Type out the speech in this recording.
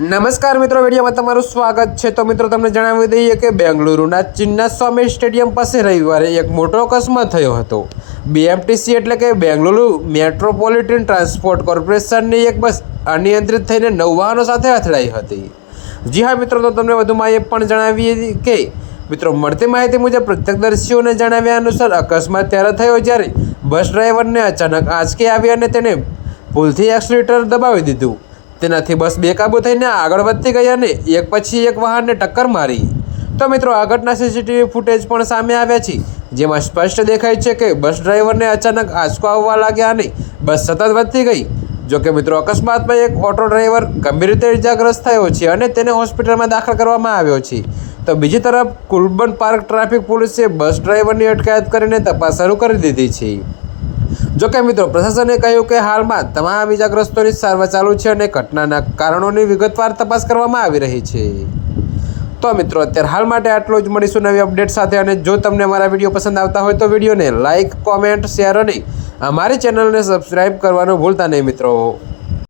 નમસ્કાર મિત્રો, વિડીયોમાં તમારું સ્વાગત છે. તો મિત્રો, તમને જણાવી દઈએ કે બેંગલુરુના ચિન્નાસ્વામી સ્ટેડિયમ પાસે રવિવારે એક મોટો અકસ્માત થયો હતો. બીએમટીસી એટલે કે બેંગલુરુ મેટ્રોપોલિટન ટ્રાન્સપોર્ટ કોર્પોરેશનની એક બસ અનિયંત્રિત થઈને નવ વાહનો સાથે અથડાઈ હતી. જી હા, મિત્રો, તો તમને વધુમાં એ પણ જણાવીએ કે, મિત્રો, મળતી માહિતી મુજબ પ્રત્યક્ષદર્શીઓને જણાવ્યા અનુસાર અકસ્માત ત્યારે થયો જ્યારે બસ ડ્રાઈવરને અચાનક આંચકી આવી અને તેને ભૂલથી એક્સિલેટર દબાવી દીધું. તેનાથી બસ બેકાબૂ થઈને આગળ વધતી ગઈ અને એક પછી એક વાહનને ટક્કર મારી. તો મિત્રો, આ ઘટના સીસીટીવી ફૂટેજ પણ સામે આવ્યા છે, જેમાં સ્પષ્ટ દેખાય છે કે બસ ડ્રાઈવરને અચાનક આંચકો આવવા લાગ્યા અને બસ સતત વધતી ગઈ. જો કે મિત્રો, અકસ્માતમાં એક ઓટો ડ્રાઈવર ગંભીર રીતે ઇજાગ્રસ્ત થયો છે અને તેને હોસ્પિટલમાં દાખલ કરવામાં આવ્યો છે. તો બીજી તરફ કુલબન પાર્ક ટ્રાફિક પોલીસે બસ ડ્રાઈવરની અટકાયત કરીને તપાસ શરૂ કરી દીધી છે. જો કે મિત્રો, પ્રશાસને કહ્યું કે હાલમાં તમામ ઇજાગ્રસ્તોની સારવાર ચાલુ છે અને ઘટનાના કારણોની વિગતવાર તપાસ કરવામાં આવી રહી છે. તો મિત્રો, અત્યારે હાલ માટે આટલું જ. મળીશું નવી અપડેટ સાથે અને જો તમને અમારા વીડિયો પસંદ આવતા હોય તો વિડીયોને લાઇક કોમેન્ટ, શેર અને અમારી ચેનલને સબસ્ક્રાઈબ કરવાનું ભૂલતા નહીં મિત્રો.